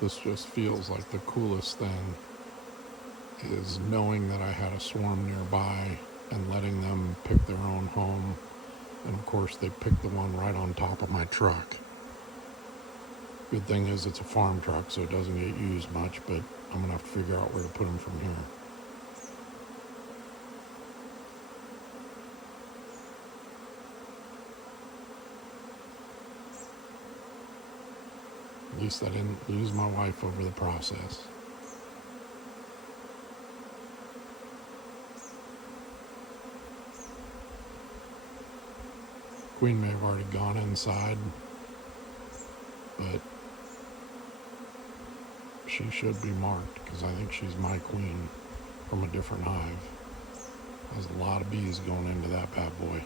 This just feels like the coolest thing, is knowing that I had a swarm nearby and letting them pick their own home. And of course they picked the one right on top of my truck. Good thing is it's a farm truck, so it doesn't get used much, but I'm gonna have to figure out where to put them from here. At least I didn't lose my wife over the process. Queen may have already gone inside, but she should be marked because I think she's my queen from a different hive. There's a lot of bees going into that bad boy.